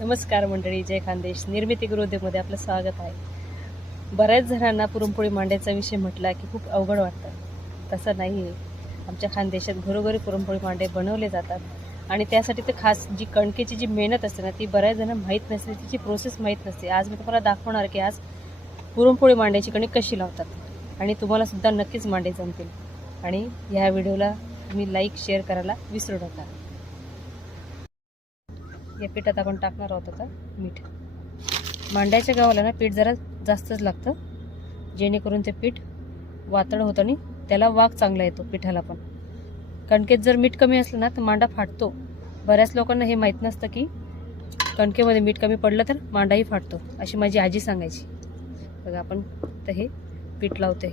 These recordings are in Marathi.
नमस्कार मंडळी, जय खानदेश निर्मिती गृहोद्योगमध्ये आपलं स्वागत आहे। बऱ्याच जणांना पुरणपोळी मांड्याचा विषय म्हटला की खूप अवघड वाटतं। तसं नाही आहे। आमच्या खानदेशात घरोघरी पुरणपोळी मांडे बनवले जातात आणि त्यासाठी तर खास जी कणकेची जी मेहनत असते ना ती बऱ्याच जणांना माहीत नसते, तिची प्रोसेस माहीत नसते। आज मी तुम्हाला दाखवणार की आज पुरणपोळी मांड्याची कणिक कशी लावतात आणि तुम्हाला सुद्धा नक्कीच मांडे जमतील। आणि ह्या व्हिडिओला तुम्ही लाईक शेअर करायला विसरू नका। या पिठात आपण टाकणार आहोत आता मीठ। मांड्याच्या गव्हाला ना पीठ जरा जास्तच लागतं, जेणेकरून ते पीठ वातड होतं आणि त्याला वाग चांगला येतो पिठाला पण। कणकेत जर मीठ कमी असलं ना तर मांडा फाटतो। बऱ्याच लोकांना हे माहीत नसतं की कणकेमध्ये मीठ कमी पडलं तर मांडाही फाटतो, अशी माझी आजी सांगायची। बघा आपण तर हे पीठ लावते,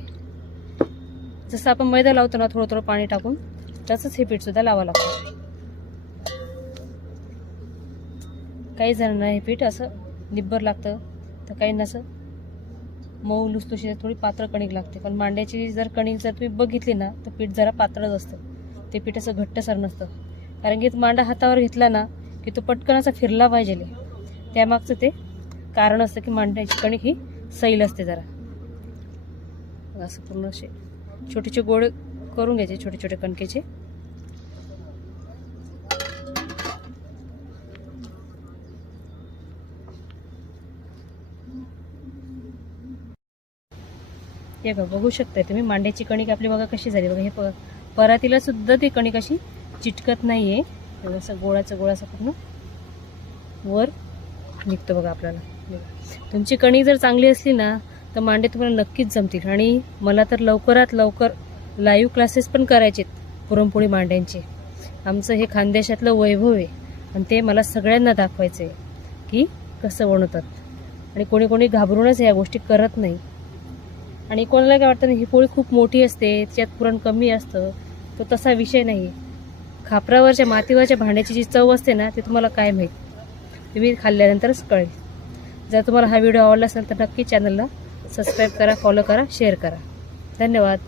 जसं आपण मैदा लावतो ना थोडं थोडं पाणी टाकून, तसंच हे पीठ सुद्धा लावावं लागतं। काही जणांना हे पीठ असं निब्बर लागतं तर काहींना असं मऊ लुसलुशीत थोडी पातळ कणिक लागते। पण मांड्याची जर कणिक जर तुम्ही बघितली ना तर पीठ जरा पातळच असतं, ते पीठ असं घट्टसर नसतं। कारण की मांडा हातावर घेतला ना की तो पटकन असा फिरला पाहिजे, त्यामागचं ते कारण असतं की मांड्याची कणिक ही सैल असते जरा। असं पूर्ण असे छोटे छोटे गोळे करून घ्यायचे, छोटे छोटे कणकेचे। हे बघा, बघू शकता तुम्ही मांड्याची कणिक आपली बघा कशी झाली। बघा हे परातीला सुद्धा ती कणिक अशी चिटकत नाहीये। असं गोळाचं गोळा असं पूर्ण वर निघतो बघा आपल्याला। तुमची कणिक जर चांगली असली ना तर मांडे तुम्हाला नक्कीच जमतील। आणि मला तर लवकरात लवकर लाईव्ह क्लासेस पण करायचे पुरणपोळी मांड्यांचे। आमचं हे खानदेशातलं वैभव आहे आणि ते मला सगळ्यांना दाखवायचं आहे की कसं बनवतात। आणि कोणी कोणी घाबरूनच या गोष्टी करत नाही। आणि कोणाला काय वाटतं ही पोळी खूप मोठी असते, त्याच्यात पुरण कमी असतं, तो तसा विषय नाही। खापरावरच्या मातीवरच्या भांड्याची जी चव असते ना ती तुम्हाला काय माहीत, तुम्ही खाल्ल्यानंतरच कळेल। जर तुम्हाला हा व्हिडिओ आवडला असेल तर नक्की चॅनलला सबस्क्राईब करा, फॉलो करा, शेअर करा। धन्यवाद।